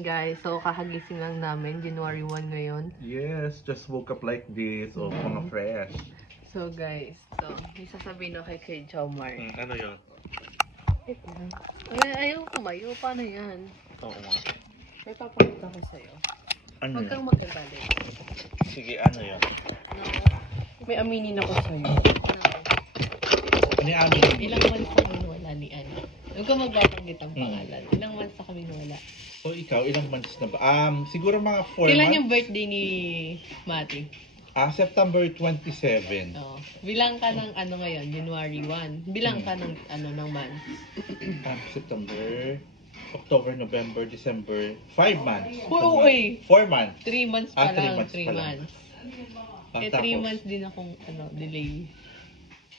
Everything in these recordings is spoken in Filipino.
morning guys. So kakagising lang namin, January 1 ngayon. Yes, just woke up like this. O, mga fresh. So guys, may sasabihin ako kay Jomar. Ano yun? Ayaw kumayo, paano yan? Oo nga. May papakita ko sa'yo. Ano Huwag yun? kang magkagalit. Sige, ano yun? No? May aminin ako sa'yo. Ano yung amin? Ilang months na kami wala ni Ana. Huwag kang magbabanggit ang pangalan. Ilang months na kami wala. So, ikaw, ilang months na ba? Siguro mga 4 Kailan months? yung birthday ni Mati? September 27. Oo. Bilang ka ng ano ngayon, January 1. Bilang ka ng ano ng months. September, October, November, December. 5 months. Oo, eh. 4 months. 3 months pa 3 lang. months 3 pa lang. months. Eh, 3 months din akong delay.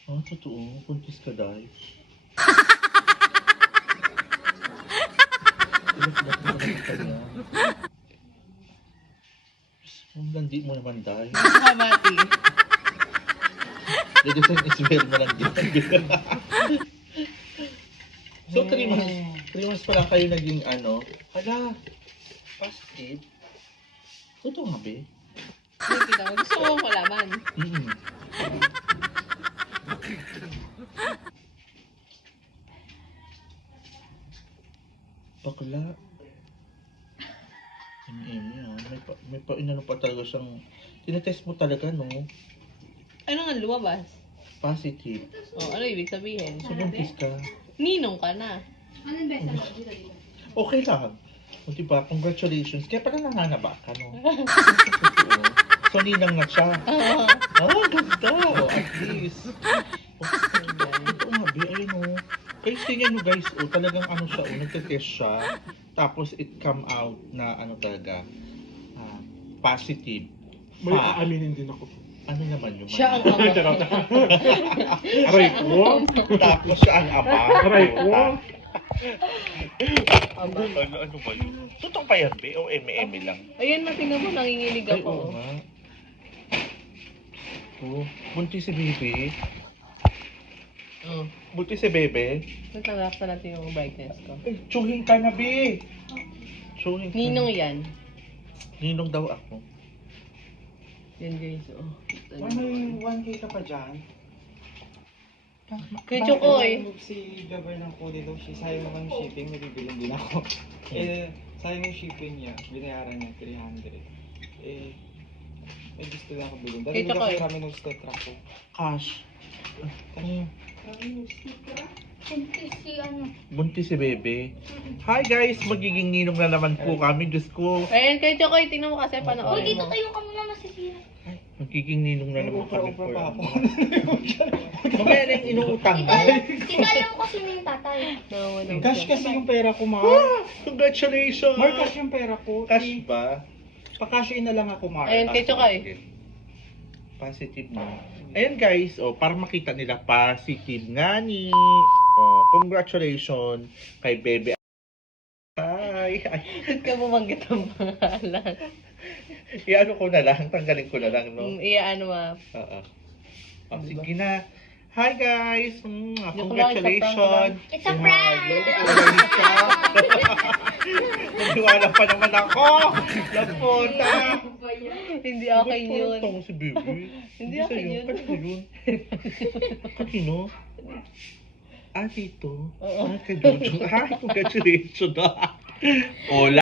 Totoo. Puntis ka dahil. Ang landi mo naman dahil. Gusto ka, Mati? Dito sa Ismael mo lang din. So, 3 months. 3 months pa lang kayo naging hala, positive. Totoo nga, be? Hindi ka. Gusto ko malaman. Bakla. Yan. May inano pa talaga siyang, tinetest mo talaga, no? Ano nga lumabas? Positive. Ano ibig sabihin? So, buntis ka. Ninong ka na. Okay lang. O, diba? Congratulations. Kaya pala nanganaba ka, no? Totoo. So, ninang na siya. Ganda. At least. Ito nga, be. Ayun, o. Guys, tingnan mo, guys. Talagang siya, nagtetest siya. Tapos, it come out na, talaga, positive. May aaminin din ako. Ano naman yung Siya ang ama. Aray ko. Tapos siya ang ama. Aray ko. Ano ba yun? Totoo pa yan, be? O eme lang? Ayun na, tingnan mo, nanginginig Ay, ako. oo nga. Buntis si Bebe. Buntis si Bebe. Natangaksan natin yung brightness ko. Ay, tsuhin ka na, be. Tsuhin ka. Ninong yan. Ninong daw ako. Yan guys, Ano yung 1K ka pa dyan? Kaya Chokoy. Si Gabar ng Cody daw siya. Sayang naman yung shipping. Nabibilang din ako. Sayang yung shipping niya. Binayaran niya 300. May gusto lang ako bilhin. Dahil hindi kasi rami ng tetra ko. Cash. Buntis si Bebe. Hi guys, magiging ninong na naman po kami. Diyos ko. Ayan, kay Chokoy, tingnan mo kasi panoorin mo. Dito tayo ka muna masisira. Magiging ninong na naman kami. Upra pa ako. Mamaya na yung inuutang mo. Tinala mo kasi na yung tatay. Cash kasi yung pera ko, Mar. Congratulations! Mar, cash yung pera ko. Cash ba? Pa-cashin na lang ako, Mar. Ayan, kay Chokoy. Positive na. Ayan guys, para makita nila, positive nga ni. Congratulations kay Bebe. Ay. Ba't ka bumanggit ang pangalan? Iano ko na lang, tanggalin ko na lang, no? Iyaano ma. Oo. Sige na. Hi guys! Joke lang, Congratulations! It's a prank! Nagdiwala pa naman ako! Lapunta! Hindi akin yun. Parang si Bebe. Hindi akin sa'yo. yun. Kanino yun? Kanino? Dito? Oo. Kay Jojo. Congratulations! Hola!